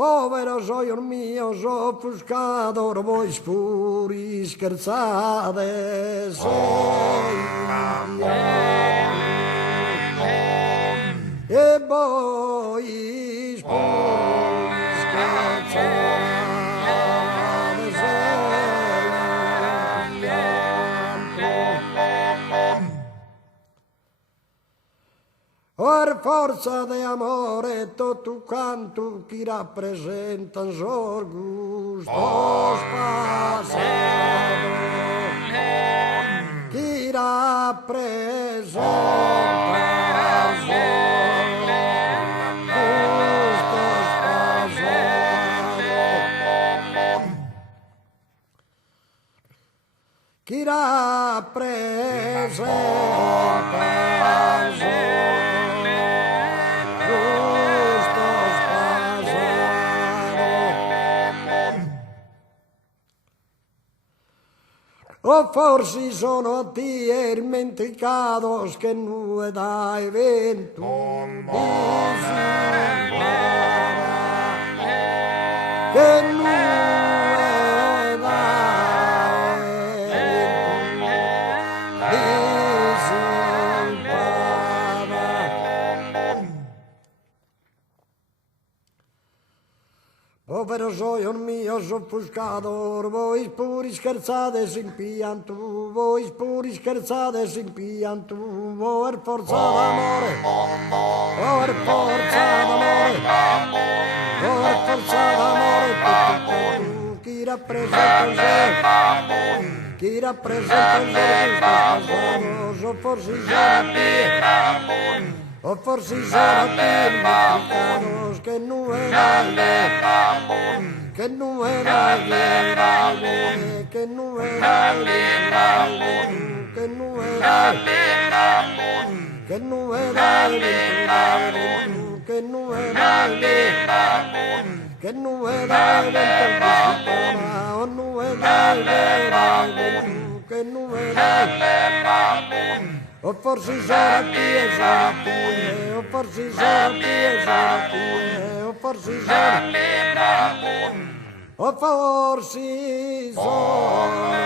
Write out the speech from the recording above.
Povero gioion mio, so offuscato, voi puri scherzate, e voi puri per forza di amore tutto quanto chi rappresenta un gusto spassato, chi rappresenta gusto spassato, chi rappresenta o forse sono a te dimenticato che non dai vento che non povero gioion mio, so offuscato, voi puri scherzate sin pianto, voi puri scherzate sin pianto, per forza d'amore, per forza d'amore, per forza d'amore, chi rappresenta sé, chi rappresenta sé, so forse sono te, o forse sono te, che non è che non è che non è che non è che non è che non è che non è che non è o forse sono te, o forse sono te, o forse sono o forse sono